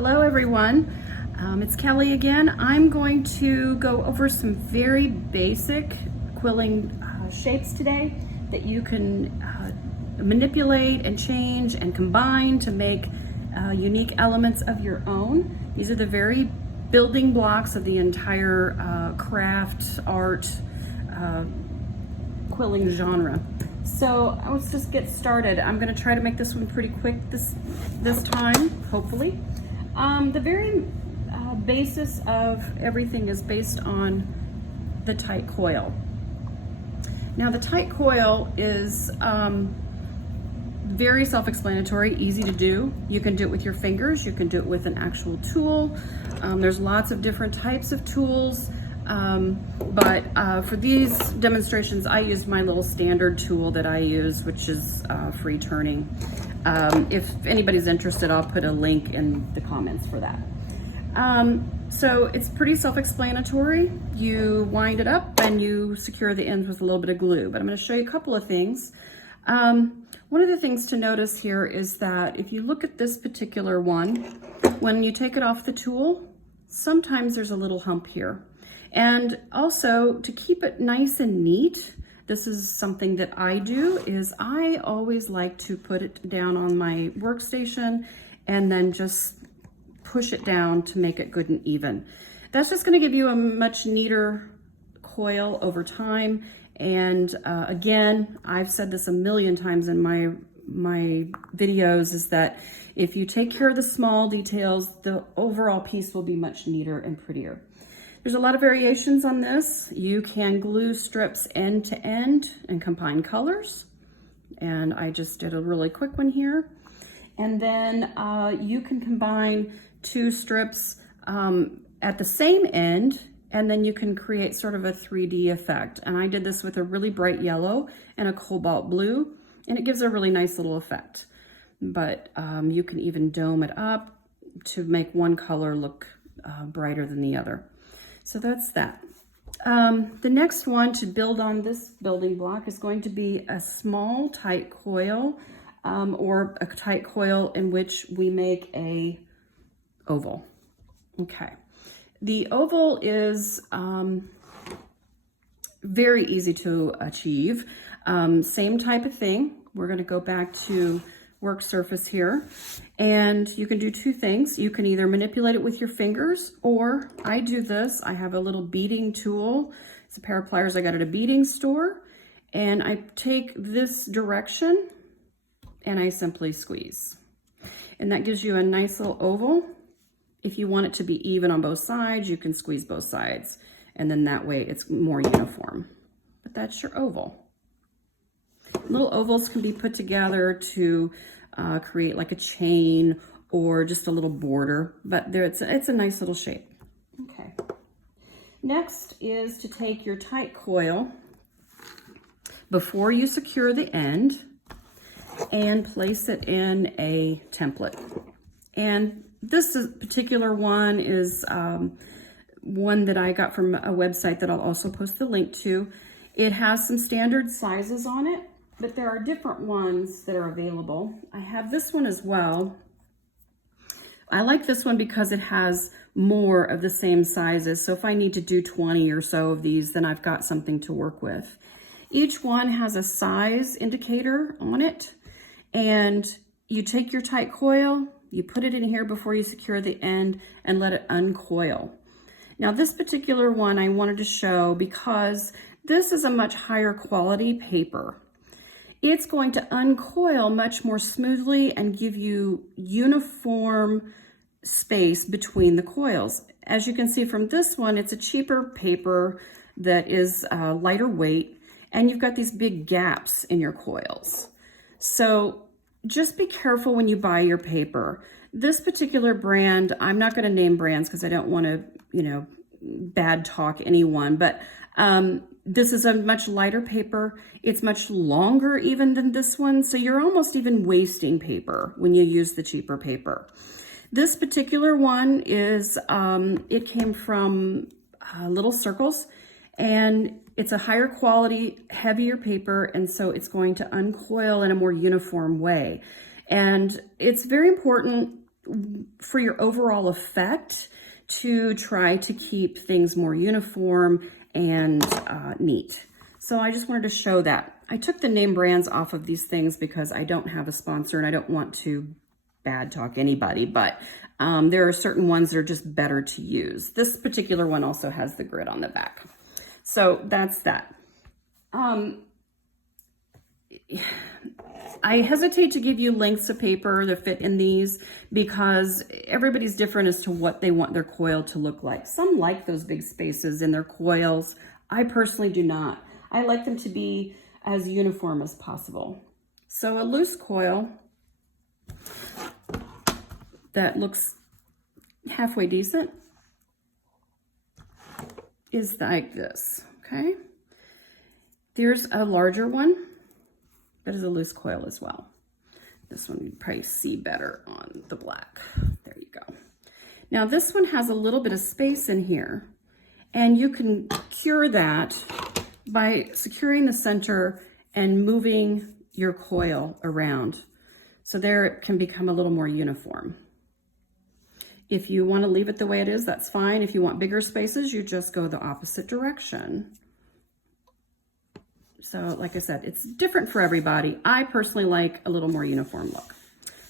Hello everyone, it's Kelly again. I'm going to go over some very basic quilling shapes today that you can manipulate and change and combine to make unique elements of your own. These are the very building blocks of the entire craft, art, quilling genre. So let's just get started. I'm going to try to make this one pretty quick this time, hopefully. The very basis of everything is based on the tight coil. Now the tight coil is very self-explanatory, easy to do. You can do it with your fingers, you can do it with an actual tool. There's lots of different types of tools. But for these demonstrations, I used my little standard tool that I use, which is free turning. If anybody's interested, I'll put a link in the comments for that. So it's pretty self-explanatory. You wind it up and you secure the ends with a little bit of glue, but I'm going to show you a couple of things. One of the things to notice here is that if you look at this particular one, when you take it off the tool, sometimes there's a little hump here. And also, to keep it nice and neat, this is something that I do, is I always like to put it down on my workstation and then just push it down to make it good and even. That's just going to give you a much neater coil over time. And again, I've said this a million times in my videos, is that if you take care of the small details, the overall piece will be much neater and prettier. There's a lot of variations on this. You can glue strips end to end and combine colors. And I just did a really quick one here. And then you can combine two strips at the same end, and then you can create sort of a 3D effect. And I did this with a really bright yellow and a cobalt blue, and it gives a really nice little effect. But you can even dome it up to make one color look brighter than the other. So that's that. The next one to build on this building block is going to be a small tight coil, or a tight coil in which we make a oval. Okay. The oval is very easy to achieve. Same type of thing. We're going to go back to work surface here, and you can do two things. You can either manipulate it with your fingers, or I do this. I have a little beading tool. It's a pair of pliers I got at a beading store, and I take this direction and I simply squeeze, and that gives you a nice little oval. If you want it to be even on both sides, you can squeeze both sides, and then that way it's more uniform. But that's your oval. Little ovals can be put together to create like a chain or just a little border, but there it's a nice little shape. Okay. Next is to take your tight coil before you secure the end and place it in a template. And this particular one is one that I got from a website that I'll also post the link to. It has some standard sizes on it, but there are different ones that are available. I have this one as well. I like this one because it has more of the same sizes. So if I need to do 20 or so of these, then I've got something to work with. Each one has a size indicator on it, and you take your tight coil, you put it in here before you secure the end and let it uncoil. Now this particular one I wanted to show because this is a much higher quality paper. It's going to uncoil much more smoothly and give you uniform space between the coils. As you can see from this one, it's a cheaper paper that is lighter weight, and you've got these big gaps in your coils. So just be careful when you buy your paper. This particular brand, I'm not going to name brands because I don't want to, bad talk anyone, but this is a much lighter paper. It's much longer even than this one, so you're almost even wasting paper when you use the cheaper paper. This particular one is, it came from Little Circles, and it's a higher quality, heavier paper, and so it's going to uncoil in a more uniform way. And it's very important for your overall effect, to try to keep things more uniform and neat. So I just wanted to show that. I took the name brands off of these things because I don't have a sponsor and I don't want to bad talk anybody, but there are certain ones that are just better to use. This particular one also has the grid on the back. So that's that. I hesitate to give you lengths of paper that fit in these because everybody's different as to what they want their coil to look like. Some like those big spaces in their coils. I personally do not. I like them to be as uniform as possible. So a loose coil that looks halfway decent is like this, okay? There's a larger one that is a loose coil as well. This one you'd probably see better on the black. There you go. Now this one has a little bit of space in here, and you can cure that by securing the center and moving your coil around. So there it can become a little more uniform. If you want to leave it the way it is, that's fine. If you want bigger spaces, you just go the opposite direction. So like I said, it's different for everybody. I personally like a little more uniform look.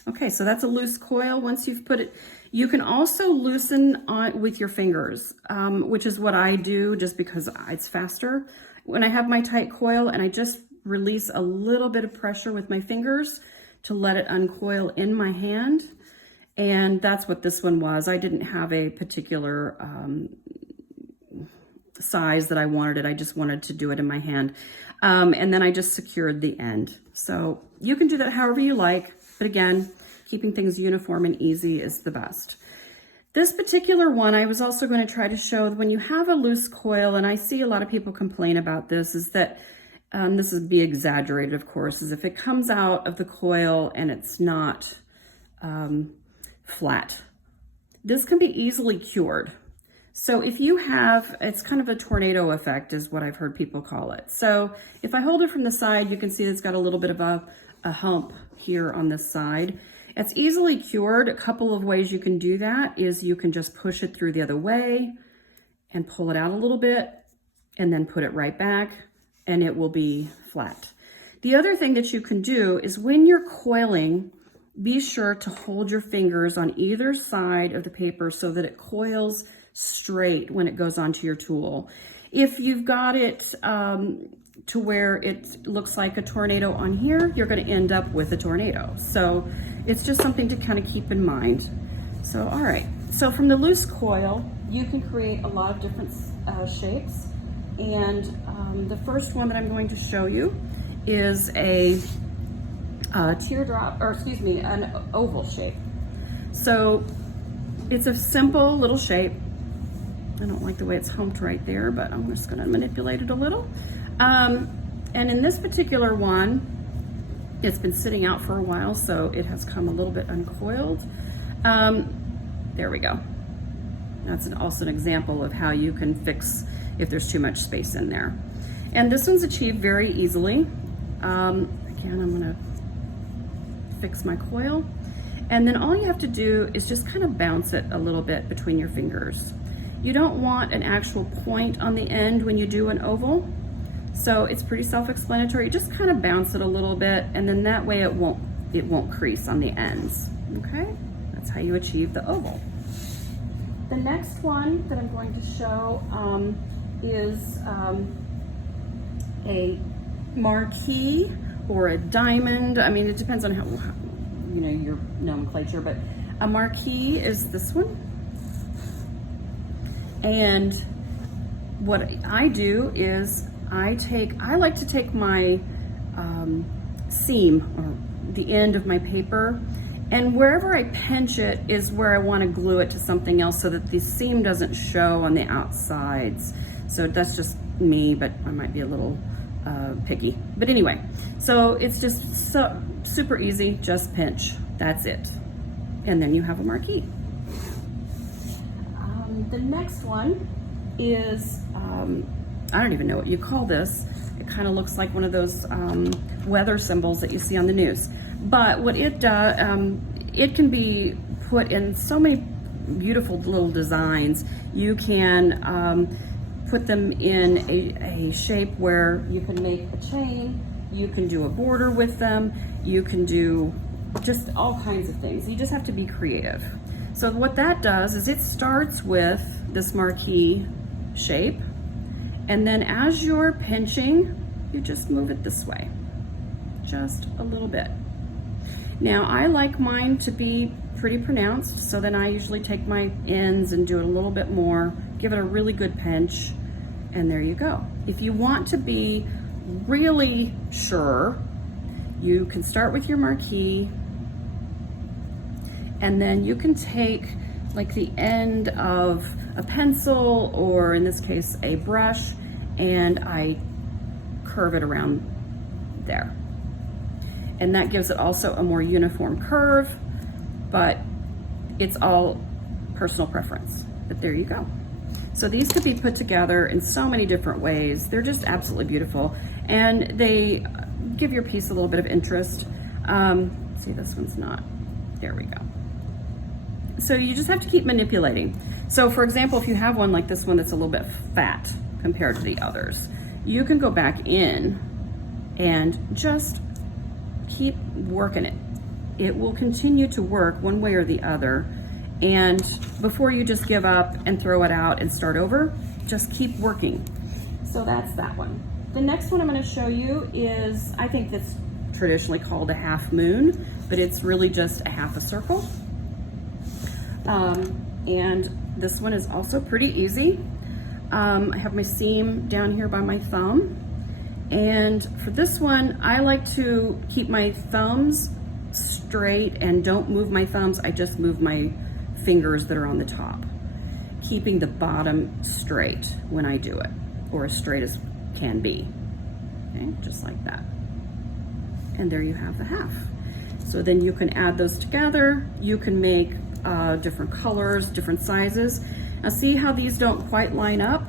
Okay, so that's a loose coil. Once you've put it, you can also loosen on with your fingers, which is what I do just because it's faster. When I have my tight coil and I just release a little bit of pressure with my fingers to let it uncoil in my hand. And that's what this one was. I didn't have a particular size that I wanted it. I just wanted to do it in my hand. And then I just secured the end. So you can do that however you like. But again, keeping things uniform and easy is the best. This particular one, I was also going to try to show when you have a loose coil, and I see a lot of people complain about this, is that this would be exaggerated, of course, is if it comes out of the coil and it's not flat. This can be easily cured. So if you have, it's kind of a tornado effect is what I've heard people call it. So if I hold it from the side, you can see it's got a little bit of a hump here on this side. It's easily cured. A couple of ways you can do that is you can just push it through the other way and pull it out a little bit and then put it right back and it will be flat. The other thing that you can do is when you're coiling, be sure to hold your fingers on either side of the paper so that it coils straight when it goes onto your tool. If you've got it to where it looks like a tornado on here, you're going to end up with a tornado. So it's just something to kind of keep in mind. So, all right. So from the loose coil, you can create a lot of different shapes. And the first one that I'm going to show you is a teardrop, or excuse me, an oval shape. So it's a simple little shape. I don't like the way it's humped right there, but I'm just going to manipulate it a little. And in this particular one, it's been sitting out for a while, so it has come a little bit uncoiled. There we go. That's also an example of how you can fix if there's too much space in there. And this one's achieved very easily. Again, I'm going to fix my coil. And then all you have to do is just kind of bounce it a little bit between your fingers. You don't want an actual point on the end when you do an oval. So it's pretty self-explanatory. Just kind of bounce it a little bit, and then that way it won't crease on the ends. Okay? That's how you achieve the oval. The next one that I'm going to show is a marquee or a diamond. I mean, it depends on how you know your nomenclature, but a marquee is this one. And what I do is I like to take my seam or the end of my paper, and wherever I pinch it is where I want to glue it to something else so that the seam doesn't show on the outsides. So that's just me, but I might be a little picky. But anyway, so it's just super easy, just pinch, that's it. And then you have a marquee. The next one is, I don't even know what you call this. It kind of looks like one of those weather symbols that you see on the news. But what it does, it can be put in so many beautiful little designs. You can put them in a shape where you can make a chain, you can do a border with them, you can do just all kinds of things. You just have to be creative. So what that does is it starts with this marquee shape, and then as you're pinching, you just move it this way, just a little bit. Now I like mine to be pretty pronounced, so then I usually take my ends and do it a little bit more, give it a really good pinch, and there you go. If you want to be really sure, you can start with your marquee, and then you can take like the end of a pencil, or in this case a brush, and I curve it around there. And that gives it also a more uniform curve, but it's all personal preference. But there you go. So these could be put together in so many different ways. They're just absolutely beautiful, and they give your piece a little bit of interest. See, this one's not, there we go. So you just have to keep manipulating. So for example, if you have one like this one that's a little bit fat compared to the others, you can go back in and just keep working it. It will continue to work one way or the other. And before you just give up and throw it out and start over, just keep working. So that's that one. The next one I'm going to show you is, I think that's traditionally called a half moon, but it's really just a half a circle. And this one is also pretty easy. I have my seam down here by my thumb. And for this one, I like to keep my thumbs straight and don't move my thumbs. I just move my fingers that are on the top, keeping the bottom straight when I do it, or as straight as can be. Okay, just like that. And there you have the half. So then you can add those together. You can make different colors, different sizes. Now see how these don't quite line up?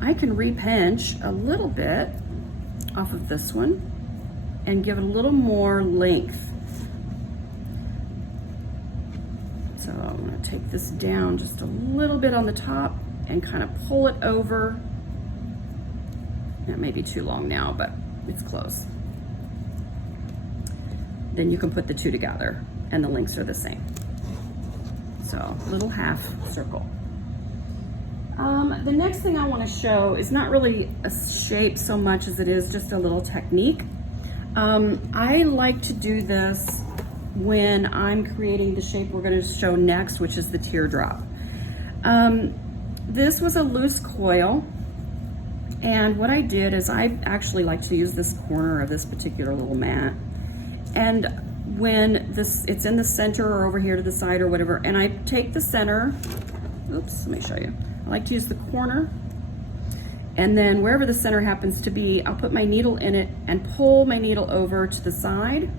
I can repinch a little bit off of this one and give it a little more length. So I'm going to take this down just a little bit on the top and kind of pull it over. That may be too long now, but it's close. Then you can put the two together and the lengths are the same. So little half circle. The next thing I want to show is not really a shape so much as it is just a little technique. I like to do this when I'm creating the shape we're going to show next, which is the teardrop. This was a loose coil, and what I did is I actually like to use this corner of this particular little mat, and when it's in the center or over here to the side or whatever, and I take the center, oops, let me show you. I like to use the corner, and then wherever the center happens to be, I'll put my needle in it and pull my needle over to the side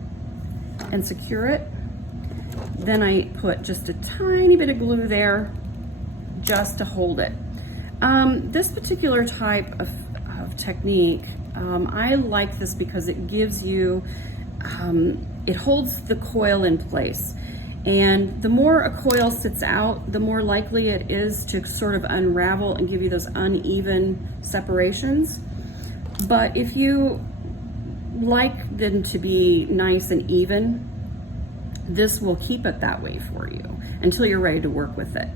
and secure it. Then I put just a tiny bit of glue there just to hold it. This particular type of technique, I like this because it gives you, it holds the coil in place. And the more a coil sits out, the more likely it is to sort of unravel and give you those uneven separations. But if you like them to be nice and even, this will keep it that way for you until you're ready to work with it.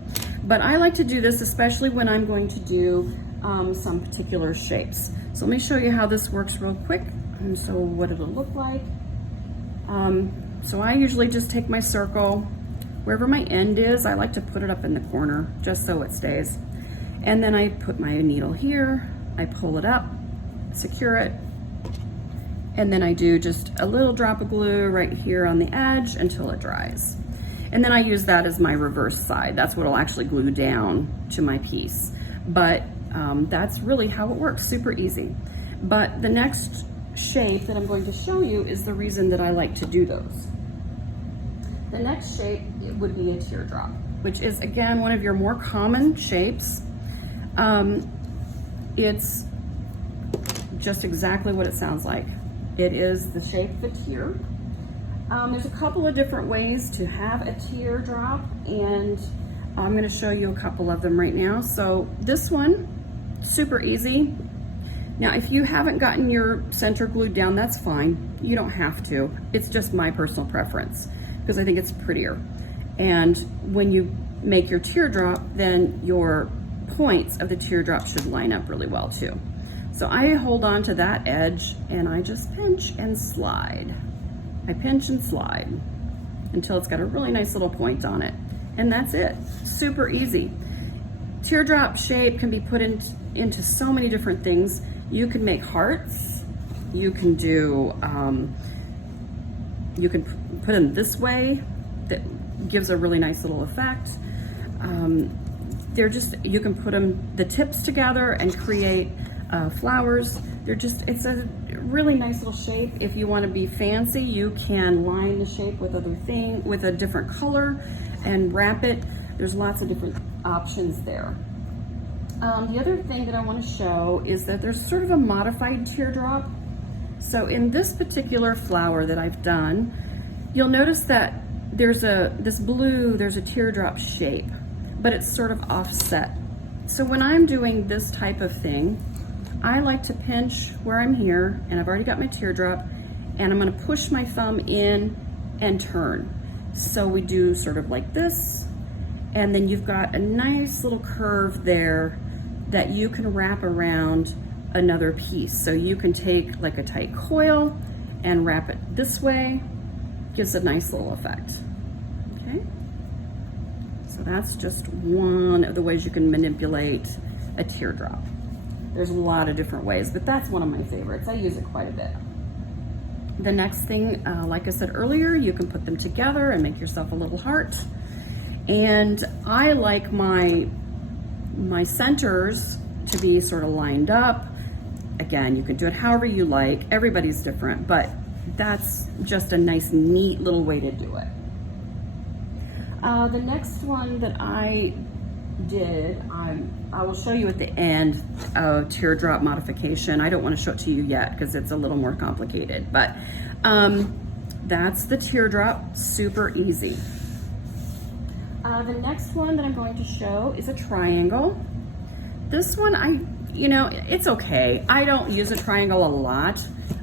But I like to do this especially when I'm going to do some particular shapes. So let me show you how this works real quick, and so what it'll look like. So I usually just take my circle, wherever my end is, I like to put it up in the corner just so it stays. And then I put my needle here, I pull it up, secure it, and then I do just a little drop of glue right here on the edge until it dries. And then I use that as my reverse side. That's what I'll actually glue down to my piece. But that's really how it works, super easy. But the next shape that I'm going to show you is the reason that I like to do those. The next shape would be a teardrop, which is again one of your more common shapes. It's just exactly what it sounds like. It is the shape of a tear. There's a couple of different ways to have a teardrop, and I'm going to show you a couple of them right now. So this one, super easy. Now, if you haven't gotten your center glued down, that's fine. You don't have to. It's just my personal preference because I think it's prettier. And when you make your teardrop, then your points of the teardrop should line up really well too. So I hold on to that edge and I just pinch and slide. I pinch and slide until it's got a really nice little point on it. And that's it, super easy. Teardrop shape can be put into so many different things. You can make hearts, you can do, you can put them this way, that gives a really nice little effect. You can put the tips together and create flowers. It's a really nice little shape. If you want to be fancy, you can line the shape with with a different color and wrap it. There's lots of different options there. The other thing that I want to show is that there's sort of a modified teardrop. So in this particular flower that I've done, you'll notice that there's a teardrop shape, but it's sort of offset. So when I'm doing this type of thing, I like to pinch where I'm here, and I've already got my teardrop, and I'm going to push my thumb in and turn. So we do sort of like this, and then you've got a nice little curve there that you can wrap around another piece. So you can take like a tight coil and wrap it this way. Gives a nice little effect. Okay, so that's just one of the ways you can manipulate a teardrop. There's a lot of different ways, but that's one of my favorites. I use it quite a bit. The next thing, like I said earlier, you can put them together and make yourself a little heart. And I like my centers to be sort of lined up. Again, you can do it however you like. Everybody's different, but that's just a nice, neat little way to do it. The next one that I did, I will show you at the end of teardrop modification. I don't want to show it to you yet because it's a little more complicated, but that's the teardrop, super easy. The next one that I'm going to show is a triangle. This one, it's okay. I don't use a triangle a lot.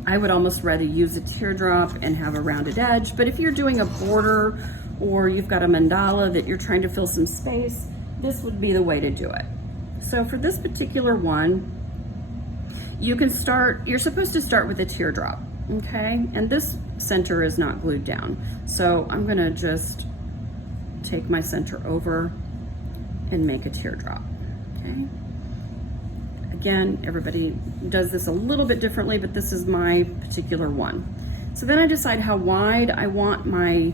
I would almost rather use a teardrop and have a rounded edge, but if you're doing a border or you've got a mandala that you're trying to fill some space, this would be the way to do it. So for this particular one, you're supposed to start with a teardrop, okay? And this center is not glued down. So I'm gonna just take my center over and make a teardrop, okay? Again, everybody does this a little bit differently, but this is my particular one. So then I decide how wide I want my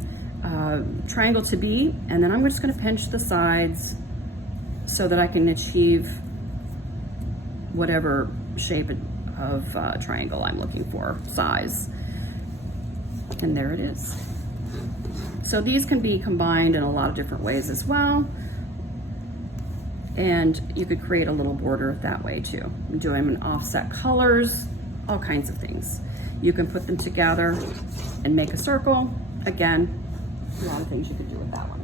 triangle to be, and then I'm just gonna pinch the sides so that I can achieve whatever shape of triangle I'm looking for, size. And there it is. So these can be combined in a lot of different ways as well. And you could create a little border that way too. Do them in offset colors, all kinds of things. You can put them together and make a circle. Again, a lot of things you could do with that one.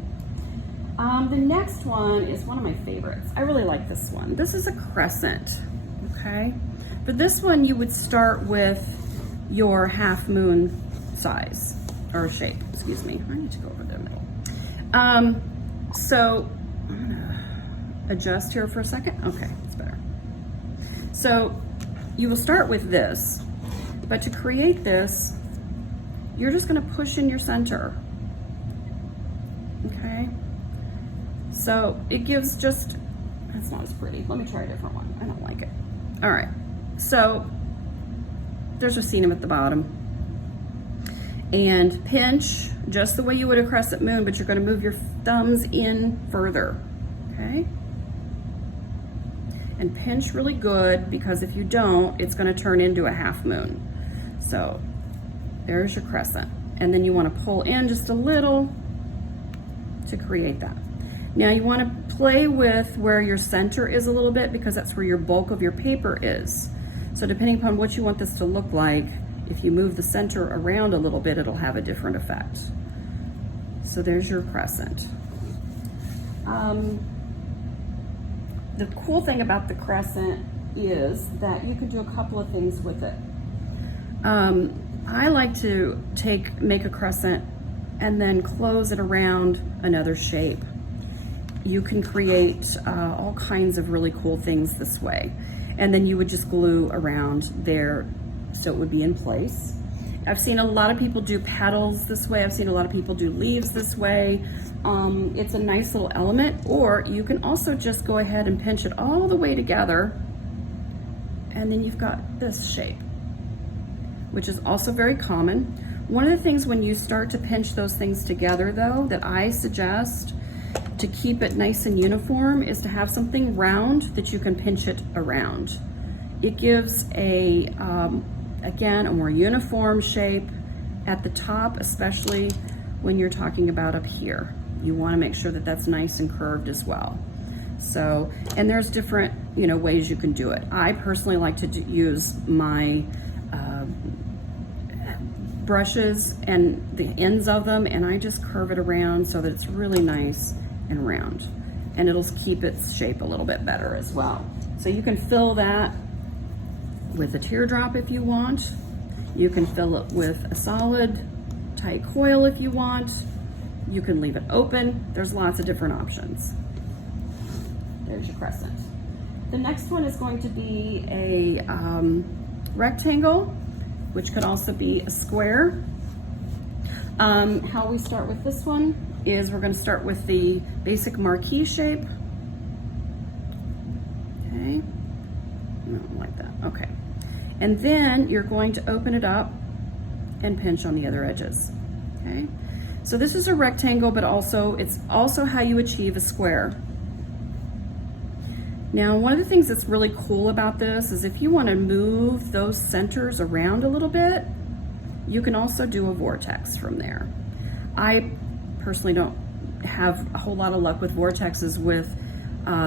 The next one is one of my favorites. I really like this one. This is a crescent, okay? For this one, you would start with your half moon size, or shape, excuse me. I need to go over the middle. So I'm gonna adjust here for a second. Okay, it's better. So you will start with this, but to create this, you're just gonna push in your center, okay? So it gives just, that's not as pretty. Let me try a different one. I don't like it. All right, so there's a seam at the bottom. And pinch just the way you would a crescent moon, but you're gonna move your thumbs in further, okay? And pinch really good, because if you don't, it's gonna turn into a half moon. So there's your crescent. And then you wanna pull in just a little to create that. Now you wanna play with where your center is a little bit, because that's where your bulk of your paper is. So depending upon what you want this to look like, If you move the center around a little bit, it'll have a different effect. So there's your crescent. The cool thing about the crescent is that you can do a couple of things with it. I like to make a crescent and then close it around another shape. You can create all kinds of really cool things this way. And then you would just glue around there so it would be in place. I've seen a lot of people do petals this way. I've seen a lot of people do leaves this way. It's a nice little element, or you can also just go ahead and pinch it all the way together, and then you've got this shape, which is also very common. One of the things when you start to pinch those things together though, that I suggest to keep it nice and uniform, is to have something round that you can pinch it around. It gives again, a more uniform shape at the top, especially when you're talking about up here. You want to make sure that that's nice and curved as well. So, and there's different, ways you can do it. I personally like to use my brushes and the ends of them, and I just curve it around so that it's really nice and round, and it'll keep its shape a little bit better as well. So you can fill that with a teardrop if you want. You can fill it with a solid tight coil if you want. You can leave it open. There's lots of different options. There's your crescent. The next one is going to be a rectangle, which could also be a square. How we start with this one is we're going to start with the basic marquee shape. Okay, no, like that. Okay. And then you're going to open it up and pinch on the other edges, okay? So this is a rectangle, but it's also how you achieve a square. Now, one of the things that's really cool about this is if you want to move those centers around a little bit, you can also do a vortex from there. I personally don't have a whole lot of luck with vortexes with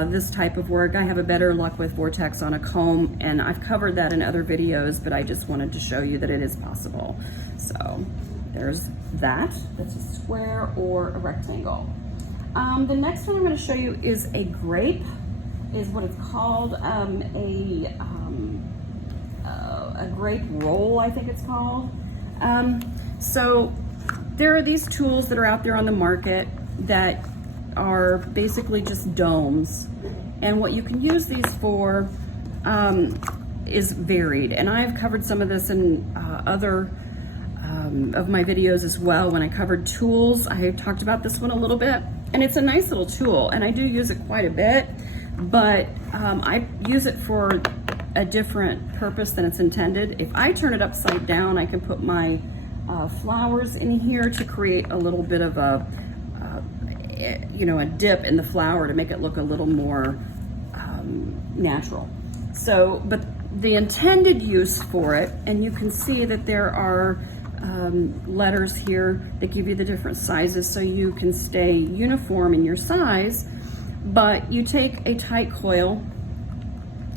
this type of work. I have a better luck with vortex on a comb, and I've covered that in other videos, but I just wanted to show you that it is possible. So there's that. That's a square or a rectangle. The next one I'm going to show you is a grape, is what it's called, a grape roll, I think it's called. So there are these tools that are out there on the market that are basically just domes, and what you can use these for is varied, and I've covered some of this in other of my videos as well. When I covered tools, I talked about this one a little bit, and it's a nice little tool, and I do use it quite a bit, but I use it for a different purpose than it's intended. If I turn it upside down, I can put my flowers in here to create a little bit of a dip in the flower to make it look a little more natural. So, but the intended use for it, and you can see that there are letters here that give you the different sizes so you can stay uniform in your size, but you take a tight coil,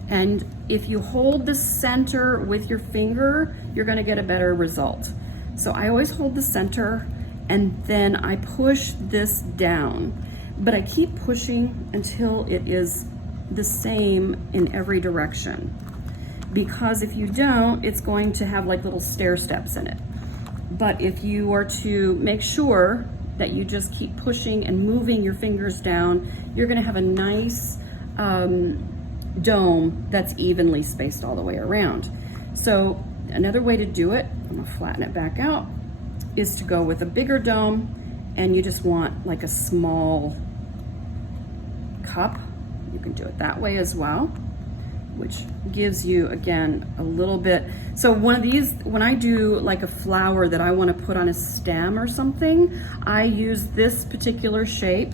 and if you hold the center with your finger, you're going to get a better result. So I always hold the center, and then I push this down, but I keep pushing until it is the same in every direction, because if you don't, it's going to have like little stair steps in it. But if you are to make sure that you just keep pushing and moving your fingers down, you're going to have a nice dome that's evenly spaced all the way around. So another way to do it, I'm going to flatten it back out, is to go with a bigger dome, and you just want like a small cup. You can do it that way as well, which gives you, again, a little bit. So one of these, when I do like a flower that I want to put on a stem or something, I use this particular shape,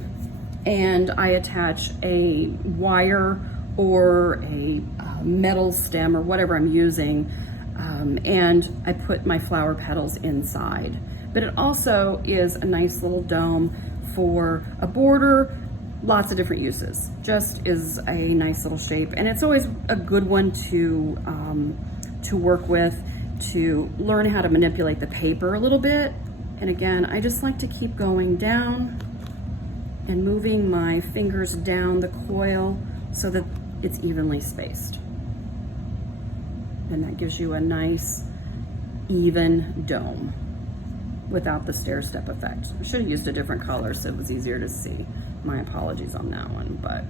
and I attach a wire or a metal stem or whatever I'm using, and I put my flower petals inside. But it also is a nice little dome for a border, lots of different uses. Just is a nice little shape, and it's always a good one to work with to learn how to manipulate the paper a little bit. And again, I just like to keep going down and moving my fingers down the coil so that it's evenly spaced. And that gives you a nice, even dome without the stair-step effect. I should have used a different color so it was easier to see. My apologies on that one, but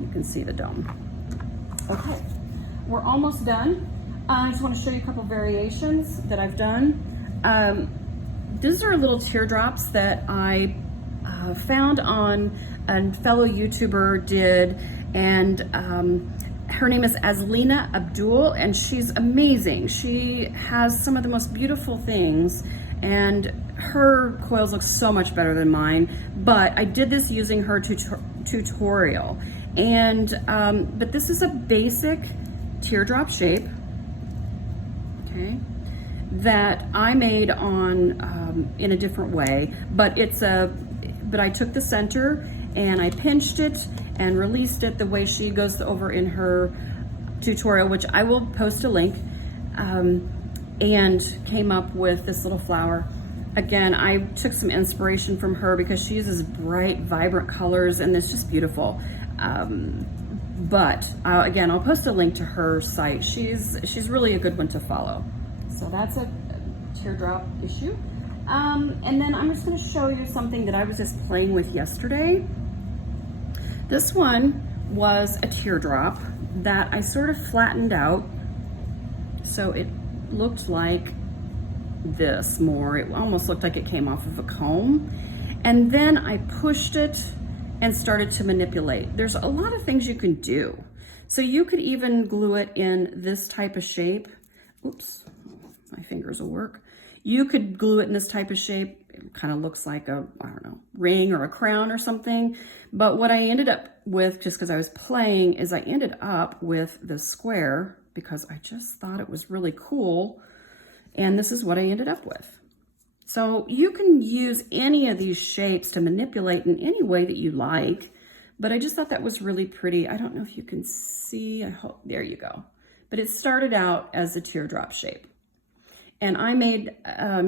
you can see the dome. Okay, we're almost done. I just want to show you a couple variations that I've done. These are little teardrops that I found on a fellow YouTuber did, and her name is Azlina Abdul, and she's amazing. She has some of the most beautiful things, and her coils look so much better than mine, but I did this using her tutorial. And but this is a basic teardrop shape, okay, that I made on in a different way, but I took the center and I pinched it and released it the way she goes over in her tutorial, which I will post a link, and came up with this little flower. Again, I took some inspiration from her because she uses bright, vibrant colors, and it's just beautiful. But again, I'll post a link to her site. She's really a good one to follow. So that's a teardrop issue. And then I'm just going to show you something that I was just playing with yesterday. This one was a teardrop that I sort of flattened out, so it looked like this more. It almost looked like it came off of a comb. And then I pushed it and started to manipulate. There's a lot of things you can do. So you could even glue it in this type of shape. Oops, my fingers will work. You could glue it in this type of shape. It kind of looks like a, I don't know, ring or a crown or something. But what I ended up with, just because I was playing, is I ended up with this square because I just thought it was really cool. And this is what I ended up with. So you can use any of these shapes to manipulate in any way that you like, but I just thought that was really pretty. I don't know if you can see, I hope, there you go. But it started out as a teardrop shape. And I made,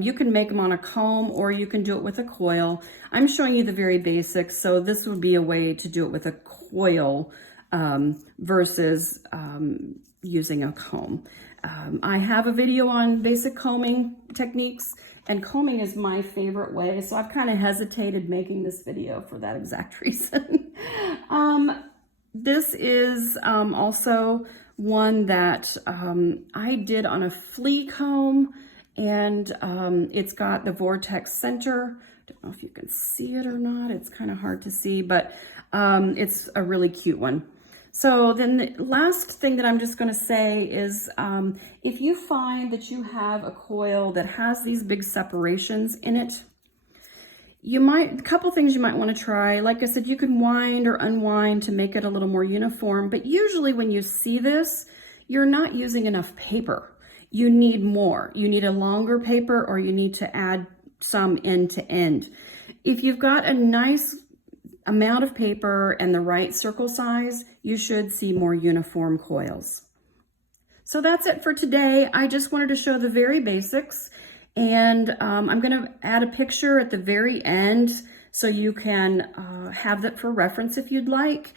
you can make them on a comb or you can do it with a coil. I'm showing you the very basics, so this would be a way to do it with a coil versus using a comb. I have a video on basic combing techniques, and combing is my favorite way, so I've kind of hesitated making this video for that exact reason. This is also one that I did on a flea comb, and it's got the vortex center. Don't know if you can see it or not. It's kind of hard to see, but it's a really cute one. So then the last thing that I'm just going to say is if you find that you have a coil that has these big separations in it, a couple things you might want to try. Like I said, you can wind or unwind to make it a little more uniform, but usually when you see this, you're not using enough paper. You need more. You need a longer paper, or you need to add some end to end. If you've got a nice amount of paper and the right circle size, you should see more uniform coils. So that's it for today. I just wanted to show the very basics, and I'm going to add a picture at the very end so you can have that for reference if you'd like.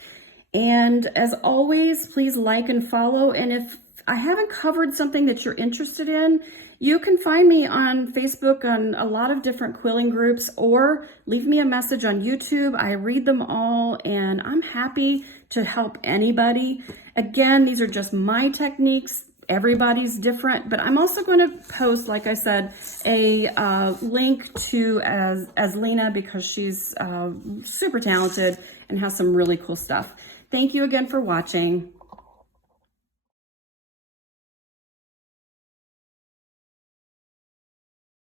And as always, please like and follow. And if I haven't covered something that you're interested in, you can find me on Facebook on a lot of different quilling groups, or leave me a message on YouTube. I read them all, and I'm happy to help anybody. Again, these are just my techniques. Everybody's different, but I'm also going to post, like I said, a link to Azlina, because she's super talented and has some really cool stuff. Thank you again for watching.